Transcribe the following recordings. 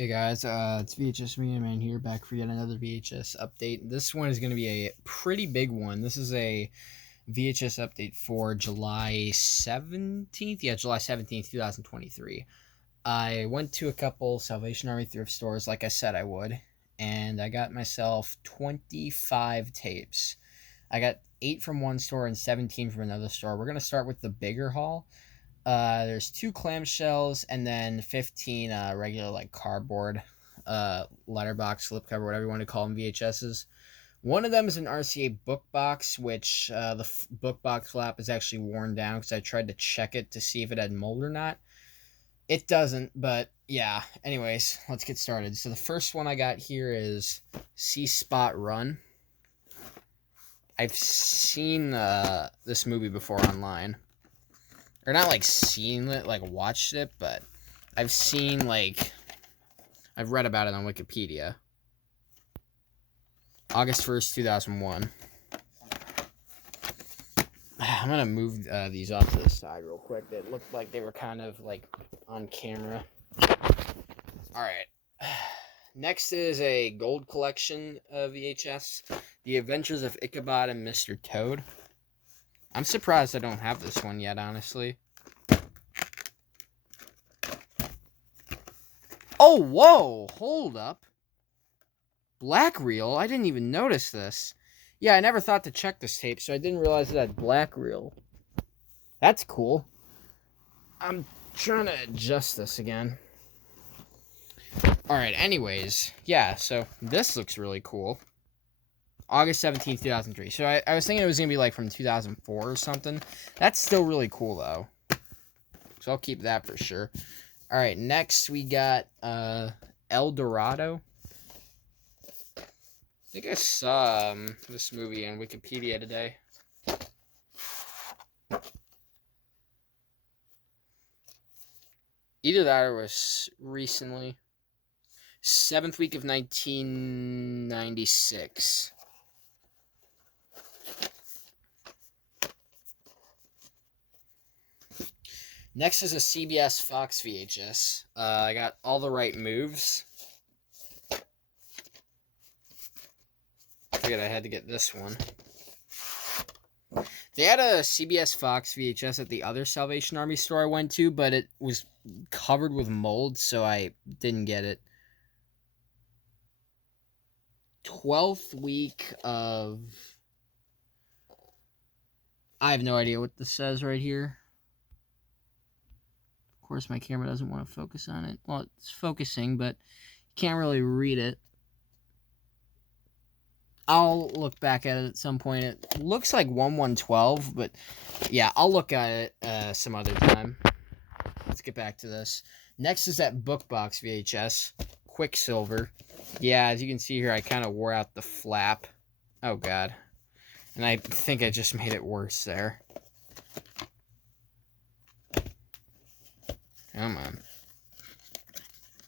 Hey guys, it's VHS Media Man here, back for yet another VHS update. This one is going to be a pretty big one. This is a VHS update for July 17th. Yeah, July 17th, 2023. I went to a couple Salvation Army thrift stores like I said I would, and I got myself 25 tapes. I got 8 from one store and 17 from another store. We're going to start with the bigger haul. There's 2 clamshells and then 15 regular like cardboard letterbox, slipcover, whatever you want to call them, VHSs. One of them is an RCA book box, which the book box flap is actually worn down because I tried to check it to see if it had mold or not. It doesn't, but yeah. Anyways, let's get started. So the first one I got here is See Spot Run. I've seen this movie before online. Or not like seen it, like watched it, but I've seen I've read about it on Wikipedia. August 1st, 2001. I'm gonna move these off to the side real quick. They looked like they were kind of like on camera. Alright. Next is a gold collection VHS. The Adventures of Ichabod and Mr. Toad. I'm surprised I don't have this one yet, honestly. Oh, whoa! Hold up. Black reel? I didn't even notice this. Yeah, I never thought to check this tape, so I didn't realize it had black reel. That's cool. I'm trying to adjust this again. Alright, anyways. Yeah, so this looks really cool. August 17th, 2003. So I was thinking it was going to be like from 2004 or something. That's still really cool, though. So I'll keep that for sure. Alright, next we got El Dorado. I think I saw this movie on Wikipedia today. Either that or was recently. 7th week of 1996. Next is a CBS Fox VHS. I got All the Right Moves. I figured I had to get this one. They had a CBS Fox VHS at the other Salvation Army store I went to, but it was covered with mold, so I didn't get it. 12th week of... I have no idea what this says right here. Of course, my camera doesn't want to focus on it. Well, it's focusing, but you can't really read it. I'll look back at it at some point. It looks like 1112, but yeah, I'll look at it some other time. Let's get back to this. Next is that book box VHS, Quicksilver. Yeah, as you can see here, I kind of wore out the flap. Oh, God. And I think I just made it worse there. Come on.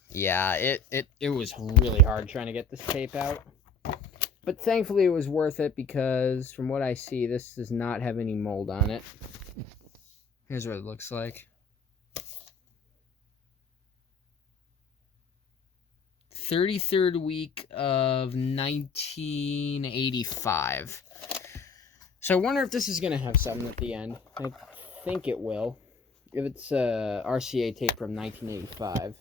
Yeah, it was really hard trying to get this tape out. But thankfully it was worth it because from what I see, this does not have any mold on it. Here's what it looks like. 33rd week of 1985. So I wonder if this is going to have something at the end. I think it will. If it's a RCA tape from 1985.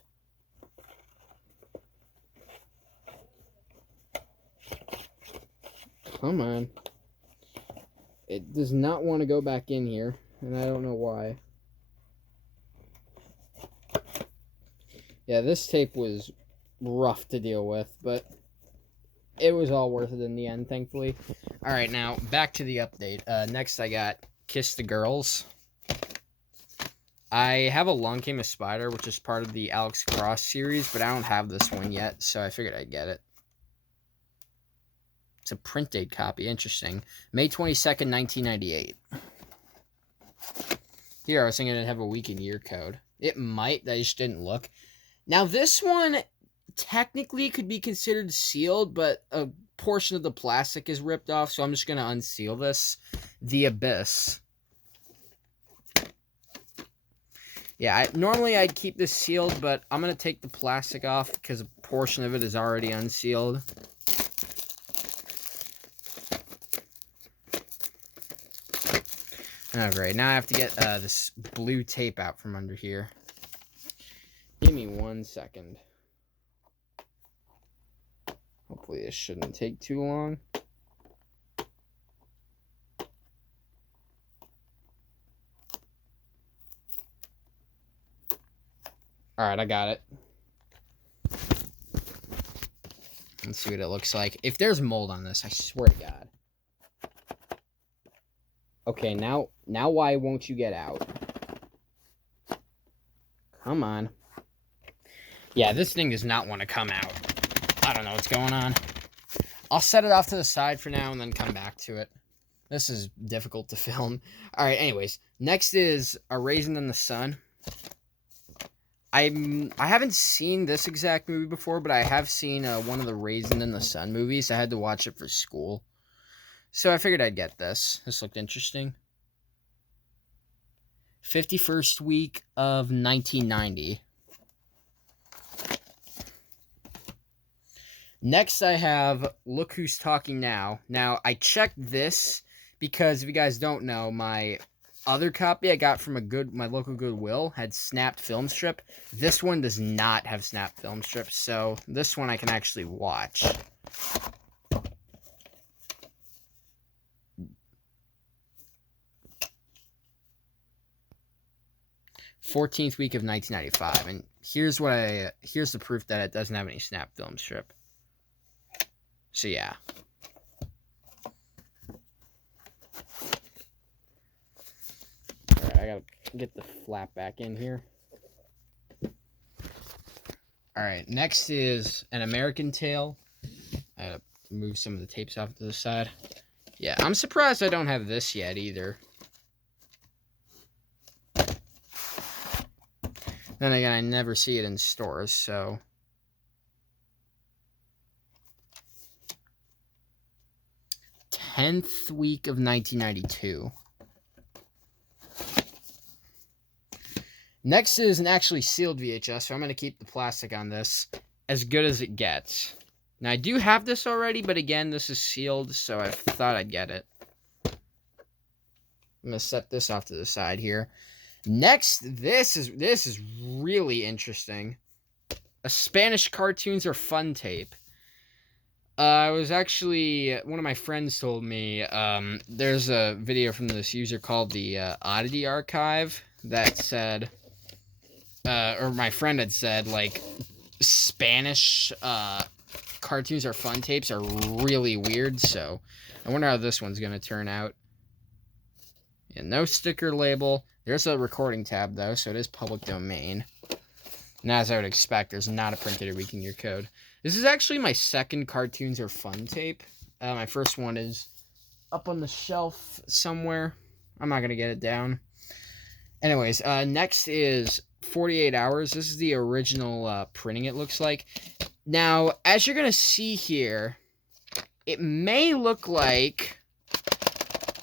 Come on. It does not want to go back in here, and I don't know why. Yeah, this tape was rough to deal with, but it was all worth it in the end, thankfully. Alright, now, back to the update. Next, I got Kiss the Girls. I have a Long Came a Spider, which is part of the Alex Cross series, but I don't have this one yet, so I figured I'd get it. It's a print date copy. Interesting. May 22nd, 1998. Here, I was thinking it'd have a week and year code. It might. I just didn't look. Now, this one technically could be considered sealed, but a portion of the plastic is ripped off, so I'm just going to unseal this. The Abyss. Yeah, normally I'd keep this sealed, but I'm going to take the plastic off because a portion of it is already unsealed. Oh, great. Now I have to get this blue tape out from under here. Give me 1 second. Hopefully this shouldn't take too long. Alright, I got it. Let's see what it looks like. If there's mold on this, I swear to God. Okay, now why won't you get out? Come on. Yeah, this thing does not want to come out. I don't know what's going on. I'll set it off to the side for now and then come back to it. This is difficult to film. Alright, anyways. Next is A Raisin in the Sun. I haven't seen this exact movie before, but I have seen one of the Raisin in the Sun movies. I had to watch it for school. So I figured I'd get this. This looked interesting. 51st week of 1990. Next I have Look Who's Talking Now. Now, I checked this because if you guys don't know, my other copy I got from my local Goodwill had snapped film strip. This one does not have snapped film strip, so this one I can actually watch. "14th week of 1995," and here's the proof that it doesn't have any snap film strip. So yeah. Alright, I gotta get the flap back in here. Alright, next is An American Tail. I gotta move some of the tapes off to the side. Yeah, I'm surprised I don't have this yet either. Then again, I never see it in stores, so... 10th week of 1992. Next is an actually sealed VHS, so I'm going to keep the plastic on this as good as it gets. Now, I do have this already, but again, this is sealed, so I thought I'd get it. I'm going to set this off to the side here. Next, this is really interesting. A Spanish Cartoons Are Fun tape. I was actually, one of my friends told me, there's a video from this user called the Oddity Archive that said, or my friend had said, like, Spanish Cartoons Are Fun tapes are really weird, so I wonder how this one's going to turn out. Yeah, no sticker label. There's a recording tab, though, so it is public domain. And as I would expect, there's not a printed or weakening your code. This is actually my second Cartoons Are Fun tape. My first one is up on the shelf somewhere. I'm not going to get it down. Anyways, next is 48 Hours. This is the original printing, it looks like. Now, as you're going to see here, it may look like...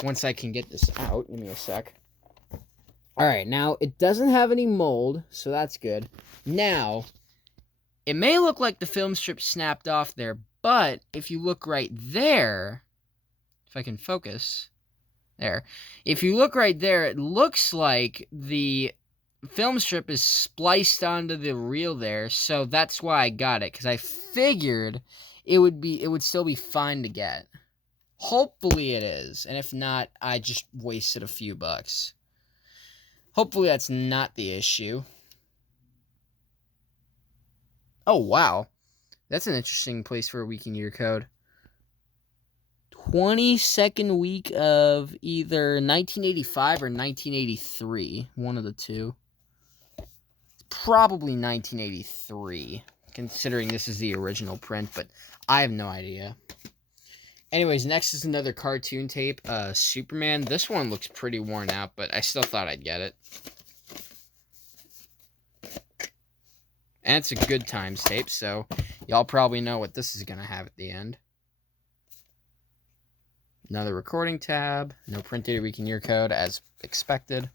Once I can get this out, give me a sec. Alright, now, it doesn't have any mold, so that's good. Now, it may look like the film strip snapped off there, but if you look right there, if I can focus, there. If you look right there, it looks like the film strip is spliced onto the reel there, so that's why I got it, because I figured it would still be fine to get. Hopefully it is, and if not, I just wasted a few bucks. Hopefully that's not the issue. Oh, wow. That's an interesting place for a week in year code. 22nd week of either 1985 or 1983. One of the two. It's probably 1983, considering this is the original print, but I have no idea. Anyways, next is another cartoon tape, Superman. This one looks pretty worn out, but I still thought I'd get it. And it's a Good Times tape, so y'all probably know what this is going to have at the end. Another recording tab. No printed or weakened year code, as expected.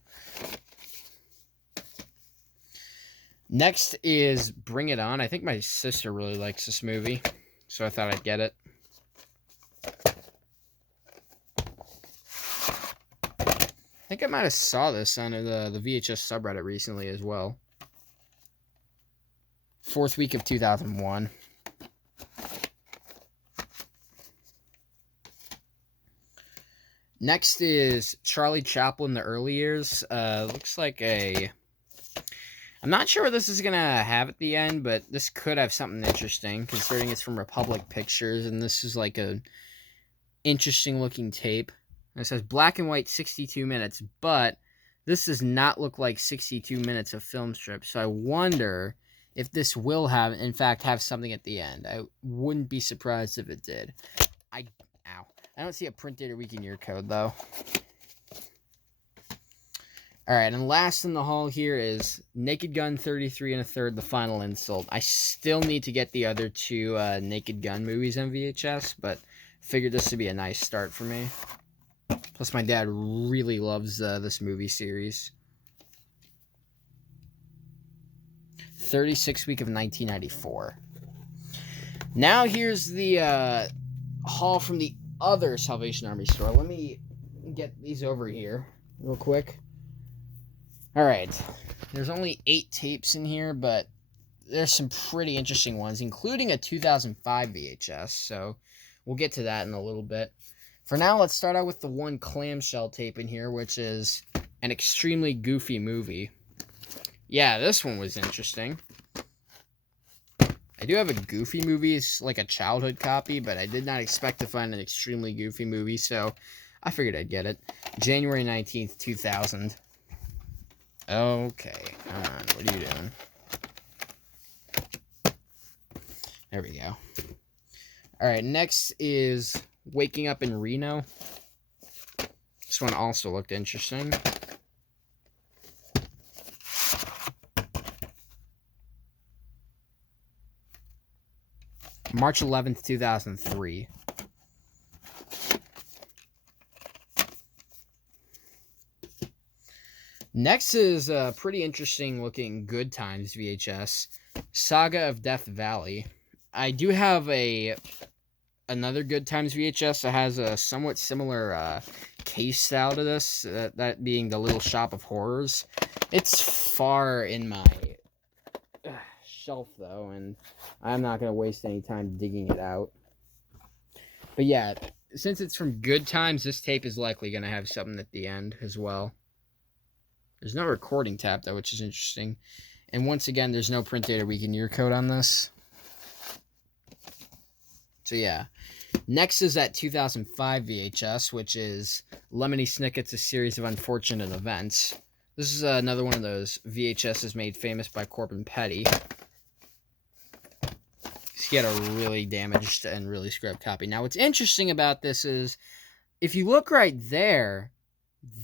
Next is Bring It On. I think my sister really likes this movie, so I thought I'd get it. I think I might have saw this on the VHS subreddit recently as well. 4th week of 2001. Next is Charlie Chaplin, the early years. Looks like a... I'm not sure what this is going to have at the end, but this could have something interesting, considering it's from Republic Pictures, and this is like a interesting looking tape. It says black and white 62 minutes, but this does not look like 62 minutes of film strip, so I wonder if this will have, in fact, have something at the end. I wouldn't be surprised if it did. I don't see a print date or week in year code, though. Alright, and last in the haul here is Naked Gun 33 1/3, The Final Insult. I still need to get the other two Naked Gun movies on VHS, but figured this would be a nice start for me. Plus, my dad really loves this movie series. 36th week of 1994. Now here's the haul from the other Salvation Army store. Let me get these over here real quick. Alright, there's only 8 tapes in here, but there's some pretty interesting ones, including a 2005 VHS, so we'll get to that in a little bit. For now, let's start out with the one clamshell tape in here, which is an extremely goofy movie. Yeah, this one was interesting. I do have a Goofy movie, it's like a childhood copy, but I did not expect to find an extremely goofy movie, so I figured I'd get it. January 19th, 2000. Okay, come on, what are you doing? There we go. Alright, next is Waking Up in Reno. This one also looked interesting. March 11th, 2003. Next is a pretty interesting looking Good Times VHS, Saga of Death Valley. I do have another Good Times VHS that has a somewhat similar case style to this, that being the Little Shop of Horrors. It's far in my shelf though, and I'm not going to waste any time digging it out. But yeah, since it's from Good Times, this tape is likely going to have something at the end as well. There's no recording tab though, which is interesting. And once again, there's no print date or week and year code on this. So yeah. Next is that 2005 VHS, which is Lemony Snicket's A Series of Unfortunate Events. This is another one of those VHSs made famous by Corbin Petty. He had a really damaged and really scrubbed copy. Now, what's interesting about this is, if you look right there,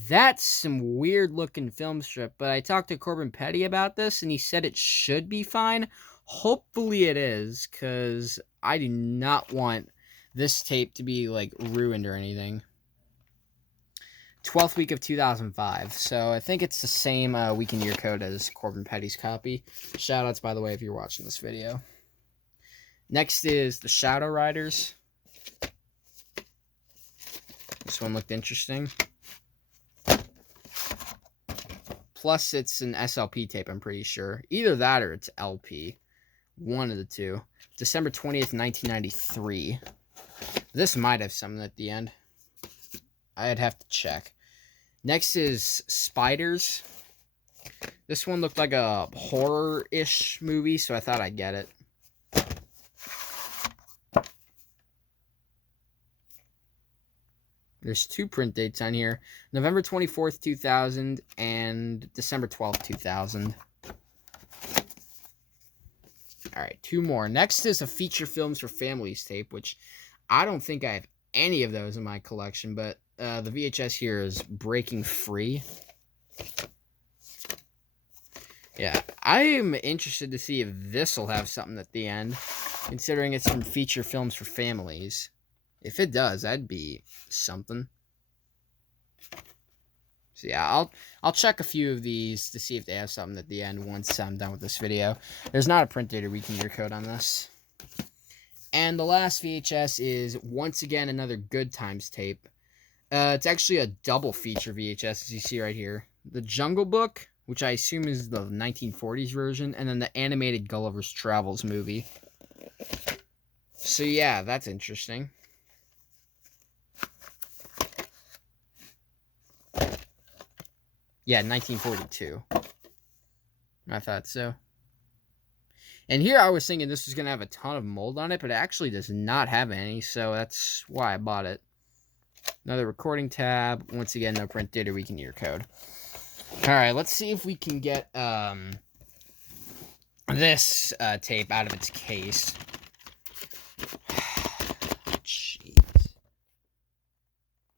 that's some weird-looking film strip. But I talked to Corbin Petty about this, and he said it should be fine. Hopefully it is, because I do not want this tape to be, like, ruined or anything. 12th week of 2005. So I think it's the same week and year code as Corbin Petty's copy. Shoutouts, by the way, if you're watching this video. Next is the Shadow Riders. This one looked interesting. Plus, it's an SLP tape, I'm pretty sure. Either that or it's LP. One of the two. December 20th, 1993. This might have something at the end. I'd have to check. Next is Spiders. This one looked like a horror-ish movie, so I thought I'd get it. There's 2 print dates on here. November 24th, 2000 and December 12th, 2000. Alright, 2 more. Next is a Feature Films for Families tape, which I don't think I have any of those in my collection, but the VHS here is Breaking Free. Yeah, I am interested to see if this will have something at the end, considering it's from Feature Films for Families. If it does, that'd be something. So yeah, I'll check a few of these to see if they have something at the end once I'm done with this video. There's not a print date or weekend year code on this. And the last VHS is, once again, another Good Times tape. It's actually a double feature VHS, as you see right here. The Jungle Book, which I assume is the 1940s version, and then the animated Gulliver's Travels movie. So yeah, that's interesting. Yeah, 1942. I thought so. And here I was thinking this was going to have a ton of mold on it, but it actually does not have any, so that's why I bought it. Another recording tab. Once again, no print date or weekend year code. Alright, let's see if we can get this tape out of its case. Jeez.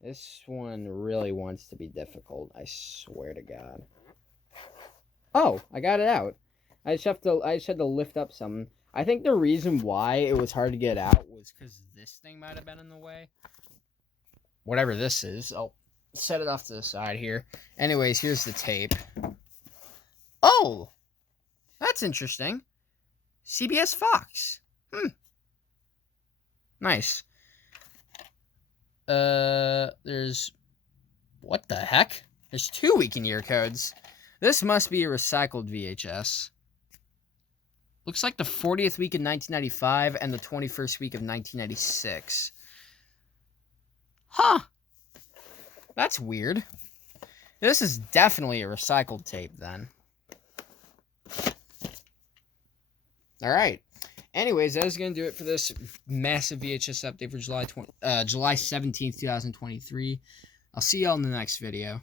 This one really wants to be difficult, I swear to God. Oh, I got it out. I just had to lift up something. I think the reason why it was hard to get out was because this thing might have been in the way. Whatever this is, I'll set it off to the side here. Anyways, here's the tape. Oh! That's interesting. CBS Fox. Nice. There's... What the heck? There's 2 weekend year codes. This must be a recycled VHS. Looks like the 40th week of 1995 and the 21st week of 1996. Huh. That's weird. This is definitely a recycled tape, then. Alright. Anyways, that is going to do it for this massive VHS update for July 17th, 2023. I'll see y'all in the next video.